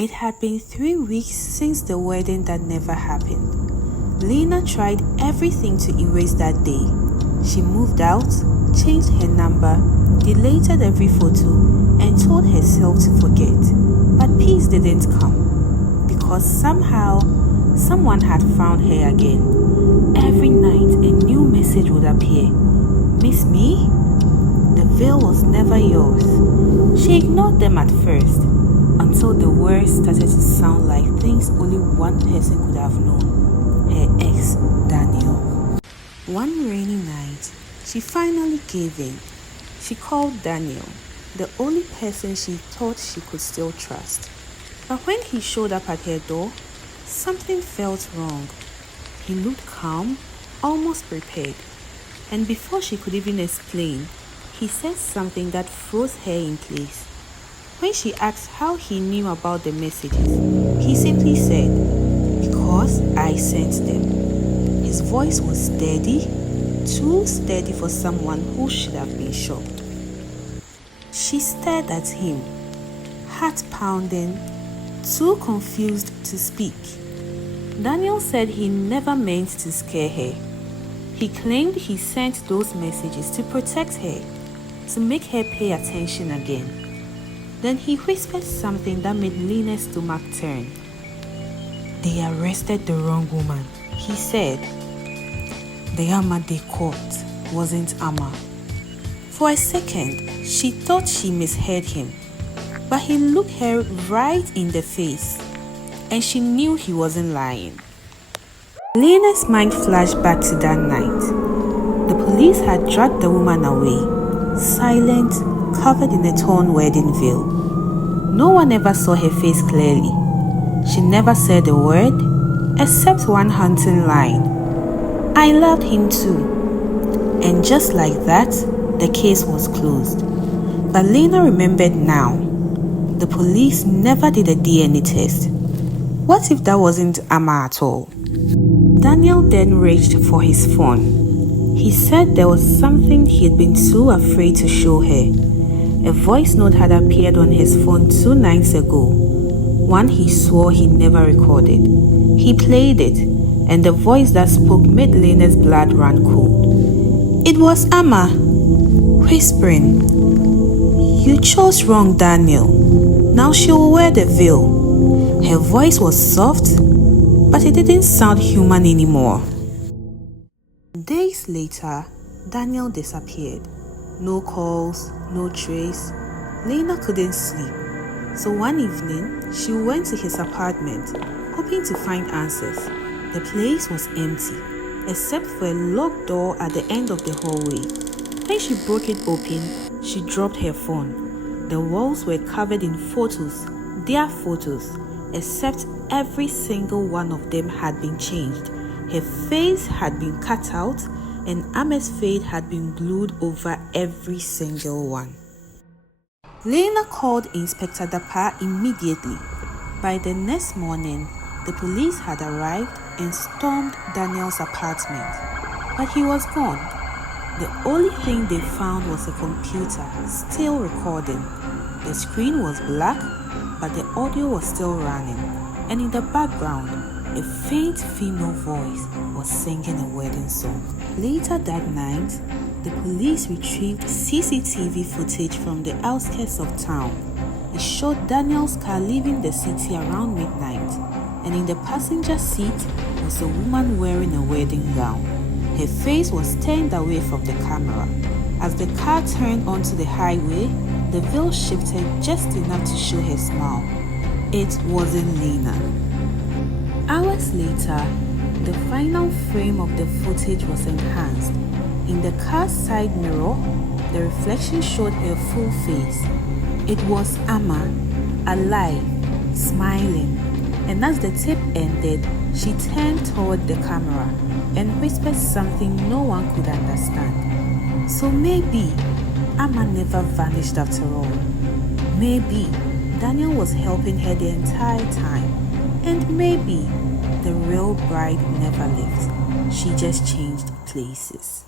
It had been 3 weeks since the wedding that never happened. Lena tried everything to erase that day. She moved out, changed her number, deleted every photo, and told herself to forget. But peace didn't come, because somehow, someone had found her again. Every night, a new message would appear. Miss me? The veil was never yours. She ignored them at first, until the words started to sound like things only one person could have known. Her ex, Daniel. One rainy night, she finally gave in. She called Daniel, the only person she thought she could still trust. But when he showed up at her door, something felt wrong. He looked calm, almost prepared. And before she could even explain, he said something that froze her in place. When she asked how he knew about the messages, he simply said, "Because I sent them." His voice was steady, too steady for someone who should have been shocked. She stared at him, heart pounding, too confused to speak. Daniel said he never meant to scare her. He claimed he sent those messages to protect her, to make her pay attention again. Then he whispered something that made Lena's stomach turn. "They arrested the wrong woman," he said. The Amma they caught wasn't Amma. For a second, she thought she misheard him, but he looked her right in the face, and she knew he wasn't lying. Lena's mind flashed back to that night. The police had dragged the woman away, silent, covered in a torn wedding veil. No one ever saw her face clearly. She never said a word, except one haunting line. "I loved him too." And just like that, the case was closed. But Lena remembered now. The police never did a DNA test. What if that wasn't Amma at all? Daniel then reached for his phone. He said there was something he had been too afraid to show her. A voice note had appeared on his phone 2 nights ago, one he swore he never recorded. He played it, and the voice that spoke made Lena's blood run cold. It was Amma, whispering, "You chose wrong, Daniel. Now she will wear the veil." Her voice was soft, but it didn't sound human anymore. Days later, Daniel disappeared. No calls, no trace. Lena couldn't sleep. So one evening, she went to his apartment, hoping to find answers. The place was empty, except for a locked door at the end of the hallway. When she broke it open, she dropped her phone. The walls were covered in photos, their photos, except every single one of them had been changed. Her face had been cut out, and Amma's face had been glued over every single one. Lena called Inspector Dapa immediately. By the next morning, the police had arrived and stormed Daniel's apartment, but he was gone. The only thing they found was a computer still recording. The screen was black, but the audio was still running, and in the background, a faint female voice was singing a wedding song. Later that night, the police retrieved CCTV footage from the outskirts of town. It showed Daniel's car leaving the city around midnight, and in the passenger seat was a woman wearing a wedding gown. Her face was turned away from the camera. As the car turned onto the highway, the veil shifted just enough to show her smile. It wasn't Lena. Hours later, the final frame of the footage was enhanced. In the car's side mirror, the reflection showed her full face. It was Amma, alive, smiling, and as the tape ended, she turned toward the camera and whispered something no one could understand. So maybe Amma never vanished after all. Maybe Daniel was helping her the entire time, and maybe the real bride never left. She just changed places.